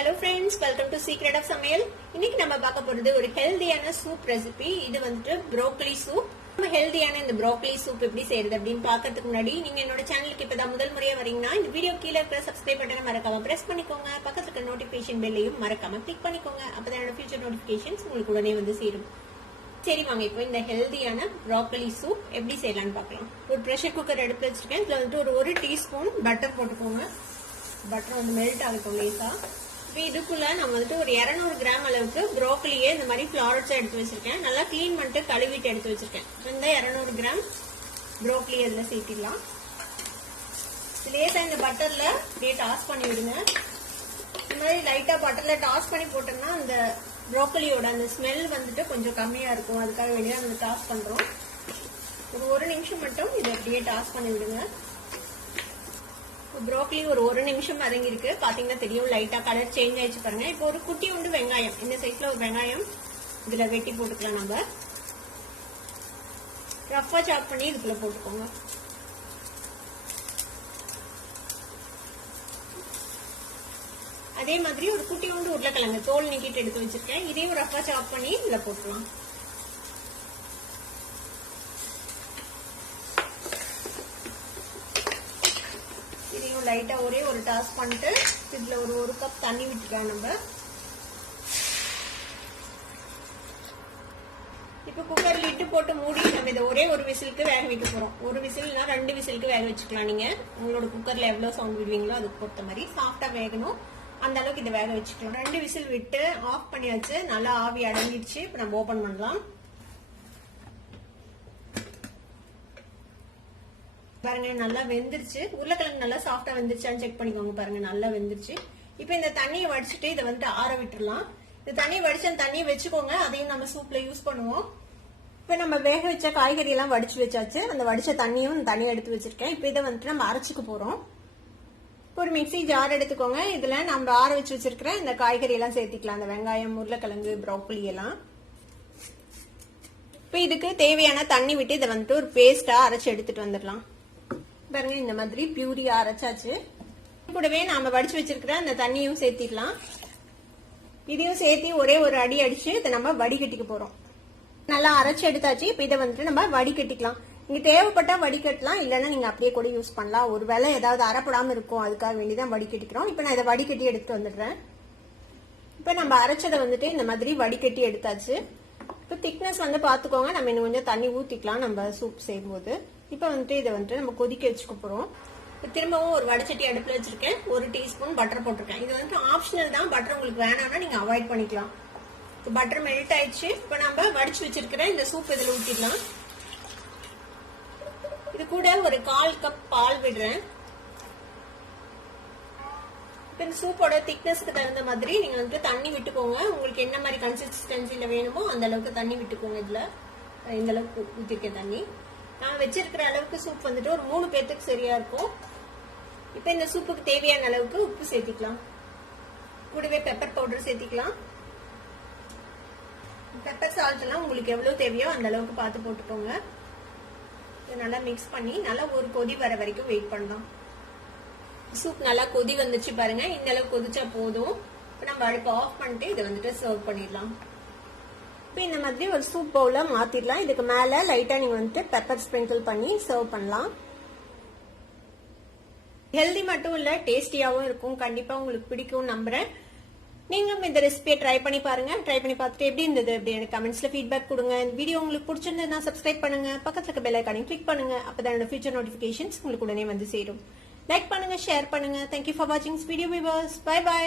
Hello friends, welcome to Secret of Samayal. இன்னைக்கு நம்ம பார்க்க போறது ஒரு ஹெல்தியான சூப் ரெசிபி. இது வந்துட்டு ப்ரோக்கலி சூப். நம்ம ஹெல்தியான இந்த ப்ரோக்கலி சூப் எப்படி செய்யறது அப்படின்னு பார்க்கிறதுக்கு முன்னாடி நீங்க என்னோட சேனலுக்கு இப்பதான் முதல் முறையா வரீங்கன்னா இந்த வீடியோ கீழே இருக்கிற சப்ஸ்கிரைப் பட்டனை மறக்காம பிரஸ் பண்ணிக்கோங்க. பக்கத்துல இருக்க நோட்டிபிகேஷன் பெல்லையும் மறக்காம கிளிக் பண்ணிக்கோங்க. அப்பதான் என்னோட ஃபியூச்சர் நோட்டிபிகேஷன்ஸ் உங்களுக்கு உடனே வந்து சேரும். சரி வாங்க இப்போ இந்த ஹெல்தியான ப்ரோக்கலி சூப் எப்படி செய்யலாம்னு பார்க்கலாம். ஒரு ப்ரெஷர் குக்கர் எடுத்து வச்சிருக்கேன். இதுல வந்துட்டு ஒரு டீஸ்பூன் பட்டர் போட்டுக்கோங்க. பட்டர் வந்து மெல்ட் ஆகட்டும் லேசா. இதுக்குள்ள நான் வந்துட்டு ஒரு 200 கிராம் அளவுக்கு ப்ரோக்கலியே இந்த மாதிரி ஃபிளாரட்ஸா எடுத்து வச்சிருக்கேன். நல்லா கிளீன் பண்ணிட்டு கழுவிட்டு எடுத்து வச்சிருக்கேன். இந்த 200 கிராம் ப்ரோக்கலி அதுல சேர்த்திடலாம். லேசா இந்த பட்டர்ல அப்படியே டாஸ் பண்ணி விடுங்க. இந்த மாதிரி லைட்டா பட்டர்ல டாஸ் பண்ணி போட்டோம்னா அந்த ப்ரோக்கலியோட அந்த ஸ்மெல் வந்துட்டு கொஞ்சம் கம்மியா இருக்கும். அதுக்காக வேண்டிய நம்ம டாஸ் பண்றோம். ஒரு நிமிஷம் மட்டும் இதை அப்படியே டாஸ் பண்ணி விடுங்க. ப்ரோக்கலி ஒரு நிமிஷம் வதங்கி இருக்கு. பாத்தீங்கன்னா தெரியும் லைட்டா கலர் சேஞ்ச் ஆயிடுச்சு பாருங்க. இப்போ ஒரு குட்டி உண்டு வெங்காயம், இந்த சைஸ்ல ஒரு வெங்காயம் இதுல வெட்டி போட்டுக்கலாம். நம்ம ரஃபா சாப் பண்ணி இதுக்குள்ள போட்டுக்கோங்க. அதே மாதிரி ஒரு குட்டி உண்டு உருளைக்கிழங்கு தோல் நீக்கிட்டு எடுத்து வச்சிருக்கேன். இதையும் ரஃபா சாப் பண்ணி இதுல போட்டுக்கலாம். லைட்டா ஒரே ஒரு டாஸ் பண்ணிட்டு இதுல ஒரு கப் தண்ணி விட்டுக்கலாம். நம்ம இப்ப குக்கர் லிட்டு போட்டு மூடி நம்ம இதை ஒரே ஒரு விசிலுக்கு வேக வைக்க போறோம். ஒரு விசில்னா 2 விசிலுக்கு வேக வச்சுக்கலாம். நீங்க உங்களோட குக்கர்ல எவ்வளவு சவுண்ட் விடுவீங்களோ அதுக்கு பொறுத்த மாதிரி சாஃப்டா வேகணும். அந்த அளவுக்கு இதை வேக வச்சுக்கலாம். 2 விசில் விட்டு ஆஃப் பண்ணியாச்சு. நல்லா ஆவி அடங்கிடுச்சு. இப்ப நம்ம ஓபன் பண்ணலாம். பாருங்க நல்லா வெந்துருச்சு. உருளைக்கிழங்கு நல்லா சாஃப்டா வெந்துருச்சான்னு செக் பண்ணிக்கோங்க. பாருங்க நல்லா வெந்துருச்சு. இப்ப இந்த தண்ணியை வடிச்சுட்டு இதை வந்துட்டு ஆற விட்டுறலாம். இந்த தண்ணியை வடிச்சு அந்த தண்ணியை வச்சுக்கோங்க. அதையும் நம்ம சூப்ல யூஸ் பண்ணுவோம். இப்ப நம்ம வேக வச்ச காய்கறி எல்லாம் வடிச்சு வச்சாச்சு. அந்த வடிச்ச தண்ணியும் தனியா எடுத்து வச்சிருக்கேன். இப்ப இதை வந்துட்டு நம்ம அரைச்சுக்க போறோம். ஒரு மிக்சி ஜார் எடுத்துக்கோங்க. இதுல நம்ம ஆற வச்சு வச்சிருக்கிற இந்த காய்கறி எல்லாம் சேர்த்திக்கலாம். அந்த வெங்காயம், உருளைக்கிழங்கு, ப்ரோக்கலி எல்லாம். இப்ப இதுக்கு தேவையான தண்ணி விட்டு இதை வந்துட்டு ஒரு பேஸ்டா அரைச்சு எடுத்துட்டு வந்துடலாம். பாருங்க இந்த மாதிரி பியூரியா அரைச்சாச்சு. கூடவே நாம வடிச்சு வச்சிருக்கிற அந்த தண்ணியும் சேர்த்திடலாம். இதையும் சேர்த்து ஒரே ஒரு அடி அடிச்சு இதை நம்ம வடிகட்டிக்க போறோம். நல்லா அரைச்சு எடுத்தாச்சு. இப்ப இதை வந்துட்டு நம்ம வடிகட்டிக்கலாம். நீங்க தேவைப்பட்டா வடிகட்டலாம், இல்லைன்னா நீங்க அப்படியே கூட யூஸ் பண்ணலாம். ஒரு வேளை ஏதாவது அரைப்படாம இருக்கும், அதுக்காக வேண்டிதான் வடிகட்டிக்கிறோம். இப்ப நான் இதை வடிகட்டி எடுத்து வந்துடுறேன். இப்ப நம்ம அரைச்சதை வந்துட்டு இந்த மாதிரி வடிகட்டி எடுத்தாச்சு. இப்போ திக்னஸ் வந்து பாத்துக்கோங்க. நம்ம இன்னும் கொஞ்சம் தண்ணி ஊத்திக்கலாம் நம்ம சூப் செய்யும் போது. இப்ப வந்துட்டு இதை வந்துட்டு நம்ம கொதிக்க வச்சுக்க போறோம். திரும்பவும் ஒரு வடச்சட்டி அடுப்புல வச்சிருக்கேன். 1 டீஸ்பூன் பட்டர் போட்டிருக்கேன். இது வந்து ஆப்ஷனல் தான். பட்டர் உங்களுக்கு வேணாம்னா நீங்க அவாய்ட் பண்ணிக்கலாம். இப்போ பட்டர் மெல்ட் ஆயிடுச்சு. இப்ப நம்ம வடிச்சு வச்சிருக்கிற இந்த சூப் இதுல ஊத்திடலாம். இது கூட ஒரு 1/4 கப் பால் விடுறேன். இந்த சூப்போட திக்னஸ்க்கு தகுந்த மாதிரி நீங்க வந்து தண்ணி விட்டுக்கோங்க. உங்களுக்கு என்ன மாதிரி கன்சிஸ்டன்சில வேணுமோ அந்த அளவுக்கு தண்ணி விட்டுக்கோங்க. இதுல இந்த அளவுக்கு ஊத்திருக்கேன் தண்ணி. நான் வச்சிருக்கிற அளவுக்கு சூப் வந்துட்டு ஒரு 3 பேத்துக்கு சரியா இருக்கும். இப்ப இந்த சூப்புக்கு தேவையான அளவுக்கு உப்பு சேர்த்திக்கலாம். கூடவே பெப்பர் பவுடர் சேர்த்திக்கலாம். பெப்பர் சால்ட் எல்லாம் உங்களுக்கு எவ்வளவு தேவையோ அந்த அளவுக்கு பார்த்து போட்டுக்கோங்க. நல்லா மிக்ஸ் பண்ணி நல்லா ஒரு கொதி வர வரைக்கும் வெயிட் பண்ணலாம். சூப் நல்லா கொதி வந்துச்சு பாருங்க. இந்த அளவுக்கு கொதிச்சா போதும். இப்ப நம்ம அடுப்பு ஆஃப் பண்ணிட்டு இதை வந்துட்டு சர்வ் பண்ணிடலாம். இப்ப இந்த மாதிரி ஒரு சூப் பவுல மாத்திடலாம். இதுக்கு மேல லைட்டா நீங்க வந்துட்டு பெப்பர் ஸ்ப்ரிங்கிள் பண்ணி சர்வ் பண்ணலாம். ஹெல்தி மட்டும் இல்ல, டேஸ்டியாவும் இருக்கும். கண்டிப்பா உங்களுக்கு பிடிக்கும் நம்புறேன். நீங்களும் இந்த ரெசிபியை ட்ரை பண்ணி பாருங்க. ட்ரை பண்ணி பார்த்துட்டு எப்படி இருந்தது அப்படி எனக்கு கமெண்ட்ஸ்ல ஃபீட்பேக் கொடுங்க. இந்த வீடியோ உங்களுக்கு பிடிச்சிருந்ததுன்னா சப்ஸ்கிரைப் பண்ணுங்க. பக்கத்துல இருக்க பெல் ஐகானையும் கிளிக் பண்ணுங்க. அப்பதான் என்னோட ஃபியூச்சர் நோட்டிபிகேஷன்ஸ் உங்களுக்கு உடனே வந்து சேரும். லைக் பண்ணுங்க, ஷேர் பண்ணுங்க. தேங்க்யூ ஃபார் வாட்சிங் வீடியோ வியூவர்ஸ். Bye by.